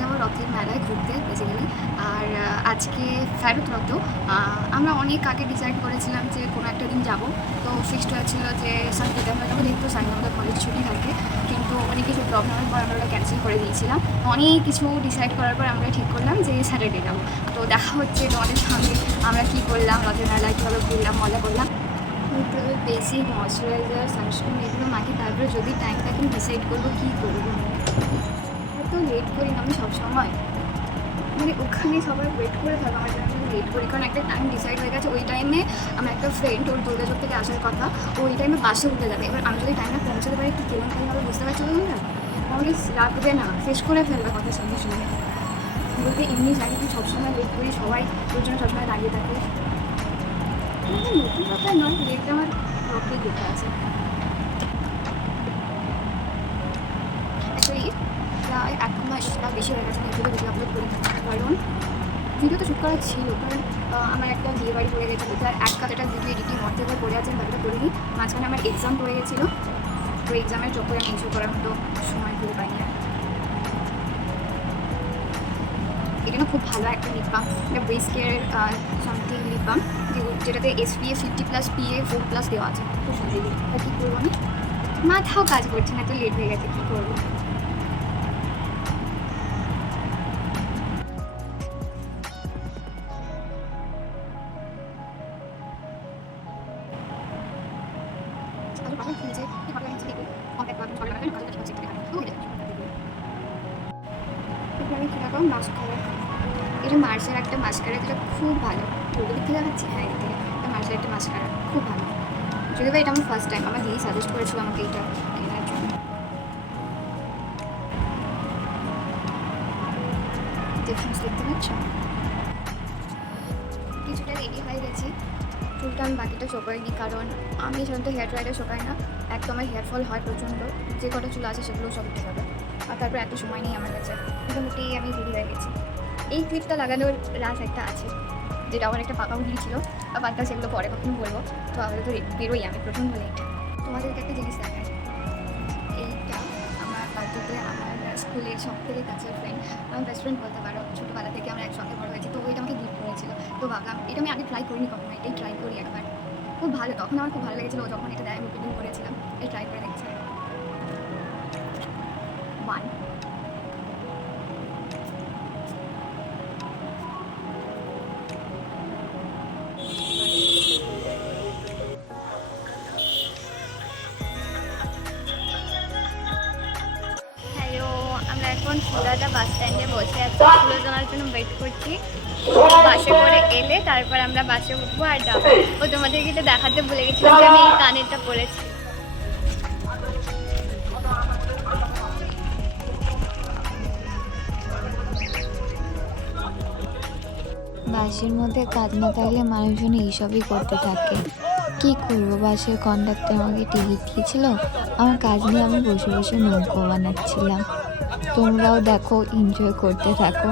যাবো রথের মেলায় ঘুরতে বেসিক্যালি। আর আজকে ফেরত রথ। আমরা অনেক আগে ডিসাইড করেছিলাম যে কোনো একটা দিন যাব। তো ফিক্সড হয়েছিল যে সানডেতে আমরা যাবো, যেহেতু সানডে আমাদের কলেজ ছুটি থাকে, কিন্তু অনেক কিছু প্রবলেমের পর আমরা ওটা ক্যান্সেল করে দিয়েছিলাম। অনেক কিছু ডিসাইড করার পর আমরা ঠিক করলাম যে স্যাটারডে যাবো। তো দেখা হচ্ছে তোমাদের সঙ্গে আমরা কী করলাম, রথের মেলায় কীভাবে ঘুরলাম, মজা করলাম। বেসিক ময়শ্চারাইজার, সানস্ক্রিন এগুলো মাখি, তারপরে যদি টাইম থাকে ডিসাইড করবো কী করবো। এত লেট করি না আমি সবসময়, মানে ওখানে সবাই ওয়েট করে থাকবে আমার জন্য, আমি লেট করি কারণ একটা টাইম ডিসাইড হয়ে গেছে। ওই টাইমে আমার একটা ফ্রেন্ড ওর দুর্গাচক থেকে আসার কথা, ওই টাইমে বাসে উঠে যাবে। এবার আমি যদি টাইমে পৌঁছাতে পারি কি কেমনভাবে বুঝতে পারছি না, আমাকে রাখবে না, শেষ করে ফেলবে কথা সঙ্গে সঙ্গে। বলতে এমনি জানি তুই সবসময় লেট করি, সবাই তোর জন্য সবসময় দাঁড়িয়ে থাকে। নতুন কথা নয়, লেটটা আমার রকেই দেখে আছে। অ্যাকচুয়ালি প্রায় 1 মাস বা বেশি হয়ে গেছে আমি ভিডিও আপলোড করি, কারণ ভিডিও তো শ্যুট করা ছিল, কারণ আমার একটা বিয়ে বাড়ি পড়ে গেছিলো, তার এক কাজটা ভিডিও এডিটিং মধ্যে পড়ে আছে, বাকিটা করিনি। মাঝখানে আমার এক্সাম পড়ে গেছিলো, তো এক্সামের চক্করে আমি ইস্যু করার মতো সময় খুঁজে পাইনি। এটা না খুব ভালো একটা লিপ বাম, এটা ব্রেস কেয়ারের সামথিং লিপ বাম, যেটাতে SPF 50+ PA 4+ দেওয়া আছে, খুব সুন্দর। আর কী করবো আমি, মাথাও কাজ করছে না, তো লেট হয়ে গেছে, কী করবো। আমি কীরকম মাস্কারা, এটা মার্সের একটা মাস্কারা, যেটা খুব ভালো। ওগুলো দিক থেকে দেখাচ্ছি, হ্যাঁ এর থেকে এটা মার্সের একটা মাস্কারা, খুব ভালো। যদি বা এটা আমার ফার্স্ট টাইম, আমার দিদি সাজেস্ট করেছিল আমাকে এটা কেনার জন্য। ডিফারেন্স দেখতে পাচ্ছ? কিছুটা রেডি হয়ে গেছি, চুলটা আমি বাকিটা শোকাইনি, কারণ আমি সাধারণত হেয়ার ড্রায়ারে শোকাই না। একদম আমার হেয়ার ফল হয় প্রচণ্ড, যে কটা চুল আছে সেগুলো সব উঠে যাবে, আর তারপর এত সময় নেই আমার কাছে। মোটামুটি আমি রেডি হয়ে গেছি। এই ক্লিপটা লাগানোর রাস একটা আছে, যেটা আমার একটা পাকা উঠলি ছিল, আর বাদটা সেগুলো পরে কখনো বলবো। তো আবার তো বেরোই আমি প্রচণ্ড লেট। তোমাদেরকে একটা জিনিস দেখাই, এইটা আমার বার্থডেতে আমার স্কুলের সব থেকে কাছের ফ্রেন্ড, আমার বেস্ট ফ্রেন্ড বলতে পারো, ছোটোবেলা থেকে আমরা একসঙ্গে বড় হয়েছি, তো ওইটা আমাকে গিফট করেছিল। তো ভাবলাম এটা আমি আগে ট্রাই করিনি কখনো, এটাই ট্রাই করি একবার। খুব ভালো, তখন আমার খুব ভালো লেগেছিলো যখন এটা দেয়, আমি ওপেনিং করেছিলাম। এটা ট্রাই করে দেখছি। 1 হ্যালো, আমরা এখন ফুলাদা বাস স্ট্যান্ডে বসে আছি, ফুলো জানার জন্য ওয়েট করছি। বাসে করে এলে তারপর আমরা বাসে উঠবো আর যাবো। ও তোমাদেরকে এটা দেখাতে ভুলে গেছিলাম যে আমি এই কানেরটা পরেছি। বাসের মধ্যে কাজ না থাকলে মানুষজন এইসবই করতে থাকে। কি করবো, বাসের কন্ডাক্টর আমাকে টিকিট দিয়েছিল, আমার কাজ নিয়ে আমি বসে বসে নৌকো বানাচ্ছিলাম। তোমরাও দেখো, এনজয় করতে থাকো।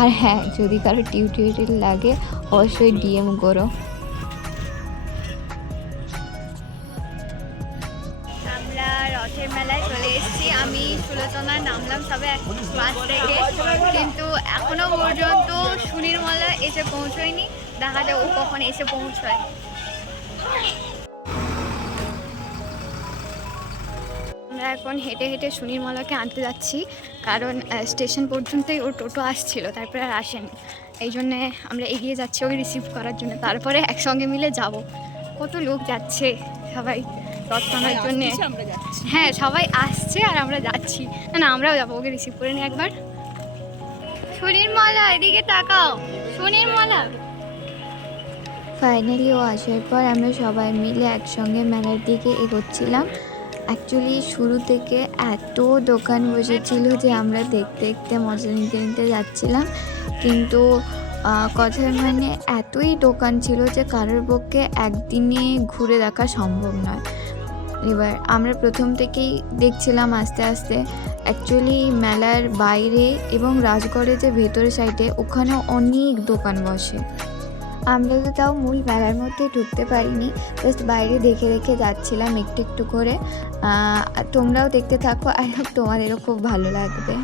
আর হ্যাঁ, যদি কারো টিউটোরিয়াল লাগে অবশ্যই DM করো। আমরা রথের মেলায় চলে এসেছি, আমি সুলোচনায় নামলাম সবে বাস থেকে, কিন্তু এখনো পর্যন্ত সুনির্মলা এসে পৌঁছয়নি। দেখা যায় ও কখন এসে পৌঁছয়। আমরা এখন হেঁটে হেঁটে সুনির্মলাকে আনতে যাচ্ছি, কারণ স্টেশন পর্যন্তই ওর টোটো আসছিল, তারপরে আর আসেনি। এই জন্যে আমরা এগিয়ে যাচ্ছি ওকে রিসিভ করার জন্য, তারপরে একসঙ্গে মিলে যাব। কত লোক যাচ্ছে, সবাই রথ টানার জন্যে। হ্যাঁ, সবাই আসছে আর আমরা যাচ্ছি। না না, আমরাও যাবো, ওকে রিসিভ করে নিই একবার। সুনির্মলা এদিকে তাকাও, সুনির্মলা। ফাইনালি ও আসার পর আমরা সবাই মিলে একসঙ্গে মেলার দিকে এগোচ্ছিলাম। অ্যাকচুয়ালি শুরু থেকে এত দোকান বসেছিল যে আমরা দেখতে দেখতে মজা নিতে নিতে যাচ্ছিলাম, কিন্তু কথার মানে এতই দোকান ছিল যে কারোর পক্ষে একদিনে ঘুরে দেখা সম্ভব নয়। এবার আমরা প্রথম থেকেই দেখছিলাম আস্তে আস্তে। অ্যাকচুয়ালি মেলার বাইরে এবং রাজগড়ের যে ভেতরের সাইডে, ওখানেও অনেক দোকান বসে। আমরা তো তাও মূল মেলার মধ্যে ঢুকতে পারিনি, জাস্ট বাইরে দেখে দেখে যাচ্ছিলাম একটু একটু করে। তোমরাও দেখতে থাকো, আই হোপ তোমাদেরও খুব ভালো লাগবে।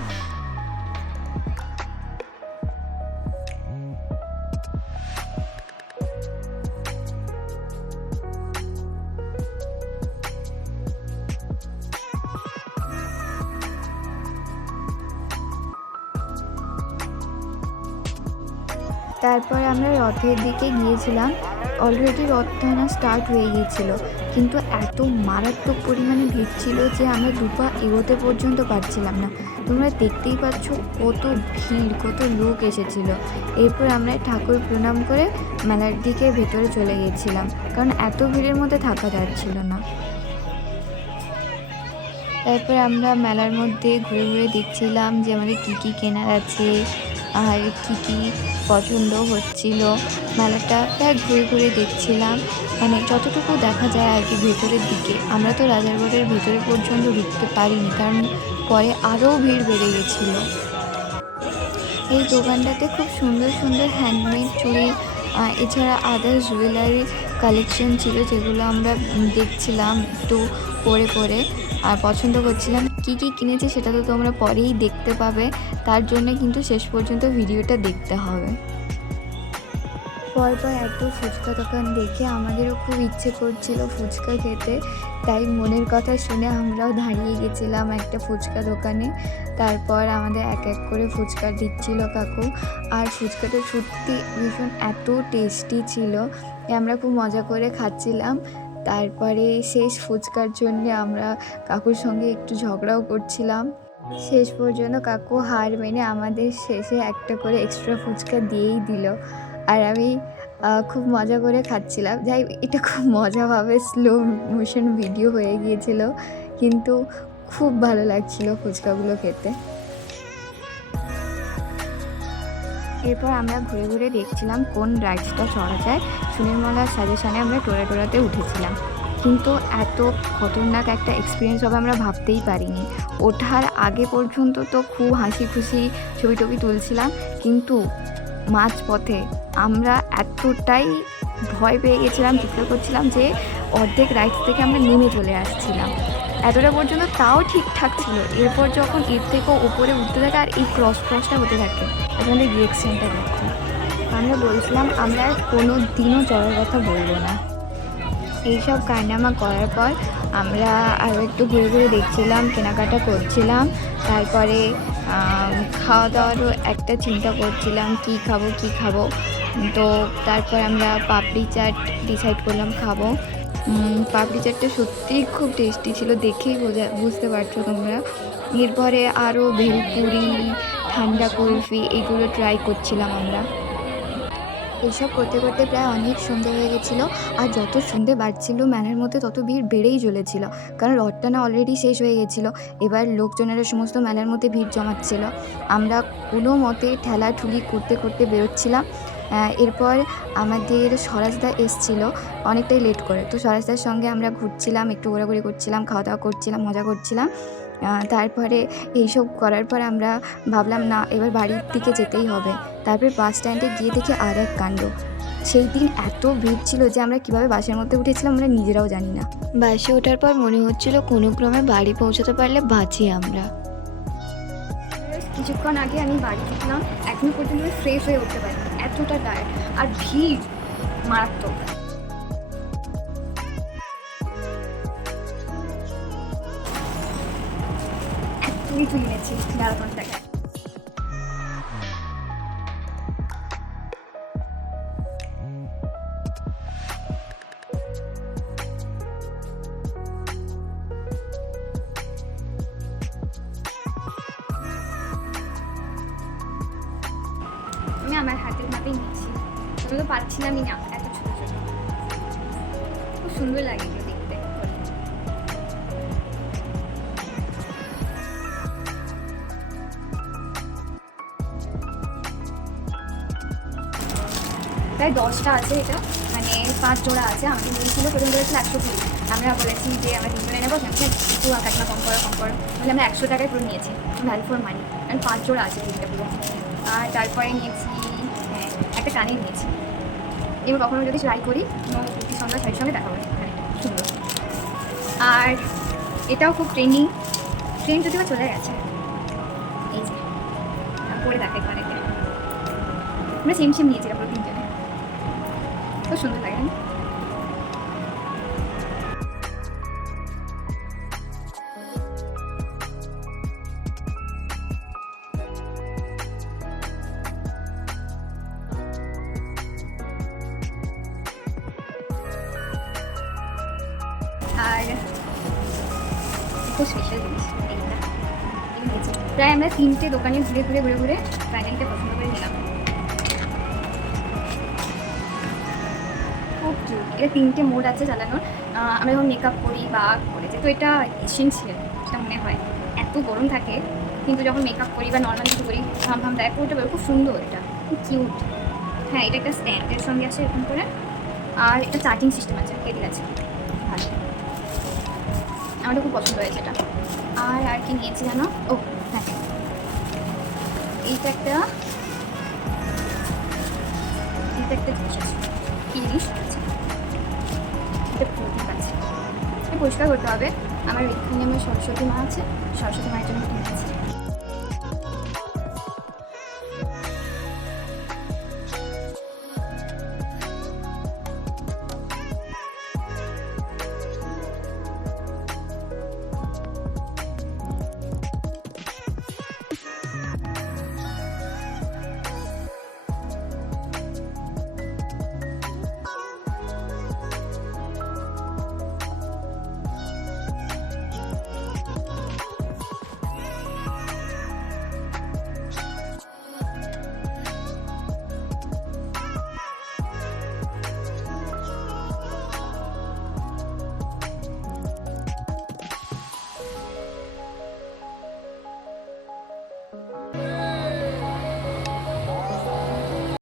তারপর আমরা রথের দিকে গিয়েছিলাম। অলরেডি রথ টানা স্টার্ট হয়ে গিয়েছিল, কিন্তু এত মারাত্মক পরিমাণে ভিড় ছিল যে আমরা দুপা এগোতে পর্যন্ত পারছিলাম না। তোমরা দেখতেই পাচ্ছ কত ভিড়, কত লোক এসেছিল। এরপর আমরা ঠাকুর প্রণাম করে মেলার দিকে ভেতরে চলে গিয়েছিলাম, কারণ এত ভিড়ের মধ্যে থাকা যাচ্ছিল না। তারপর আমরা মেলার মধ্যে ঘুরে ঘুরে দেখছিলাম যে আমাদের কী কী কেনার আছে আর কী কী পছন্দ হচ্ছিল। মেলাটা প্রায় ঘুরে ঘুরে দেখছিলাম, মানে যতটুকু দেখা যায় আর কি ভেতরের দিকে। আমরা তো রাজারবাগের ভেতরে পর্যন্ত ঢুকতে পারিনি, কারণ পরে আরও ভিড় বেড়ে গেছিলো। এই দোকানটাতে খুব সুন্দর সুন্দর হ্যান্ডমেড চুড়ি এছাড়া আদার্স জুয়েলারি কালেকশন ছিল, যেগুলো আমরা দেখছিলাম একটু পরে পরে আর পছন্দ করছিলাম। কি কি কিনেছি সেটা তো তোমরা পরেই দেখতে পাবে, তার জন্য কিন্তু শেষ পর্যন্ত ভিডিওটা দেখতে হবে। পরপর এত ফুচকা দোকান দেখে আমাদেরও খুব ইচ্ছে করছিল ফুচকা খেতে, তাই মনের কথা শুনে আমরাও দাঁড়িয়ে গেছিলাম একটা ফুচকা দোকানে। তারপর আমাদের এক এক করে ফুচকা দিচ্ছিল কাকু, আর ফুচকাটা সত্যি ভীষণ এত টেস্টি ছিল, আমরা খুব মজা করে খাচ্ছিলাম। তারপরে শেষ ফুচকার জন্য আমরা কাকুর সঙ্গে একটু ঝগড়াও করছিলাম। শেষ পর্যন্ত কাকু হার মেনে আমাদের শেষে একটা করে এক্সট্রা ফুচকা দিয়েই দিল, আর আমি খুব মজা করে খাচ্ছিলাম। যাই, এটা খুব মজাভাবে স্লো মোশন ভিডিও হয়ে গিয়েছিল, কিন্তু খুব ভালো লাগছিল ফুচকাগুলো খেতে। এরপর আমরা ঘুরে ঘুরে দেখছিলাম কোন রাইডসটা চড়া যায়। সুনীলমলার সাজেশনে আমরা টোরাতে উঠেছিলাম, কিন্তু এত খতরনাক একটা এক্সপিরিয়েন্স হবে আমরা ভাবতেই পারিনি। ওঠার আগে পর্যন্ত তো খুব হাসি খুশি ছবি টবি তুলছিলাম, কিন্তু মাঝপথে আমরা এতটাই ভয় পেয়ে গেছিলাম, চিৎকার করছিলাম যে অর্ধেক রাইডস থেকে আমরা নেমে চলে আসছিলাম। এতটা পর্যন্ত তাও ঠিকঠাক ছিল। এরপর যখন এর থেকেও উপরে উঠতে থাকে আর এই ক্রসটা হতে থাকে, আপনাদের রিয়েকশনটা দেখুন। আমরা বলছিলাম আমরা আর কোনো দিনও চড়ার কথা বলবো না। এইসব কারনামা করার পর আমরা আরও একটু ঘুরে ঘুরে দেখছিলাম, কেনাকাটা করছিলাম। তারপরে খাওয়া দাওয়ারও একটা চিন্তা করছিলাম কী খাবো। তো তারপর আমরা পাপড়ি চাট ডিসাইড করলাম খাবো। পাপড়ি চাটটা সত্যিই খুব টেস্টি ছিল, দেখেই বুঝতে পারছো তোমরা। এরপরে আরও ভেলপুরি, ঠান্ডা কুলফি এগুলো ট্রাই করছিলাম আমরা। এইসব করতে করতে প্রায় অনেক সন্ধে হয়ে গেছিলো, আর যত সন্ধে বাড়ছিল মেলার মধ্যে তত ভিড় বেড়েই চলেছিল, কারণ রথ টানা অলরেডি শেষ হয়ে গেছিলো। এবার লোকজনেরা সমস্ত মেলার মধ্যে ভিড় জমাচ্ছিল। আমরা কোনো মতে ঠেলাঠুলি করতে করতে বেরোচ্ছিলাম। এরপর আমাদের স্বরাজদা এসছিল অনেকটাই লেট করে, তো স্বরাজদার সঙ্গে আমরা ঘুরছিলাম, একটু ঘোরাঘুরি করছিলাম, খাওয়া দাওয়া করছিলাম, মজা করছিলাম। তারপরে এইসব করার পর আমরা ভাবলাম না, এবার বাড়ির দিকে যেতেই হবে। তারপর বাস স্ট্যান্ডে গিয়ে দেখি আর এক কাণ্ড। সেই দিন এত ভিড় ছিল যে আমরা কীভাবে বাসের মধ্যে উঠেছিলাম আমরা নিজেরাও জানি না। বাসে ওঠার পর মনে হচ্ছিল কোনো ক্রমে বাড়ি পৌঁছাতে পারলে বাঁচি আমরা। কিছুক্ষণ আগে আমি বাড়ি ঢুকলাম, এখনো পর্যন্ত ফ্রেশ হয়ে উঠতে পারি, এতটা টায়ার্ড আর ভিড় মারাত্মক। তুই এনেছি ম্যারাথন টাকা। আমি আমার হাতের মাপেই নিচ্ছি, আমি তো পাচ্ছিলামই না, এত ছোটো ছোটো। খুব সুন্দর লাগে এগুলো দেখতে। প্রায় 10টা আছে, এটা মানে 5 জোড়া আছে। আমাকে নিয়েছিল প্রথম বলেছিল 120, আমরা বলেছি যে আমরা 3 জোড়া নেবো, কিন্তু একটু কাকিমা কম করো, তাহলে আমরা 100 টাকায় পুরো নিয়েছি, ভ্যালু ফর মানি। কারণ 5 জোড়া আছে তিনটা পুরো। আর তারপরে নিয়েছি একটা কানের নিয়েছি। এবার কখনো যদি ট্রাই করি সন্ধ্যা শাড়ির সঙ্গে দেখা হবে, সুন্দর। আর এটাও খুব ট্রেন যদি বা চলে গেছে, এই যে পরে দেখাই কানেতে। আমরা সেম নিয়েছিলাম পুরো তিনজনে, খুব সুন্দর লাগে। আর খুব স্পেশাল জিনিস এইটা এই নিয়েছি। প্রায় আমরা 3টে দোকানে ঘুরে ফাইনালটা পছন্দ করে নিলাম। খুব কিউট। এটা 3টে মোড আছে চালানোর। আমরা যখন মেকআপ করি বা করেছি তো এটা এসেন্সিয়াল, সেটা মনে হয়। এত গরম থাকে কিন্তু যখন মেকআপ করি বা নর্মাল কিছু করি ঘাম দেয়, ওটা খুব সুন্দর, এটা খুব কিউট। হ্যাঁ, এটা একটা স্ট্যান্ডের সঙ্গে আছে এরকম করে, আর এটা চার্জিং সিস্টেম আছে, কেটে আছে, ভালো। আমারও খুব পছন্দ হয়েছে এটা। আর কি নিয়েছি জানো? ও হ্যাঁ, এইটা একটা জিনিস আছে। কী জিনিস আছে? এটা প্রদীপ আছে, এটা পরিষ্কার করতে হবে। আমার এখানে আমার সরস্বতী মা আছে, সরস্বতী মায়ের জন্য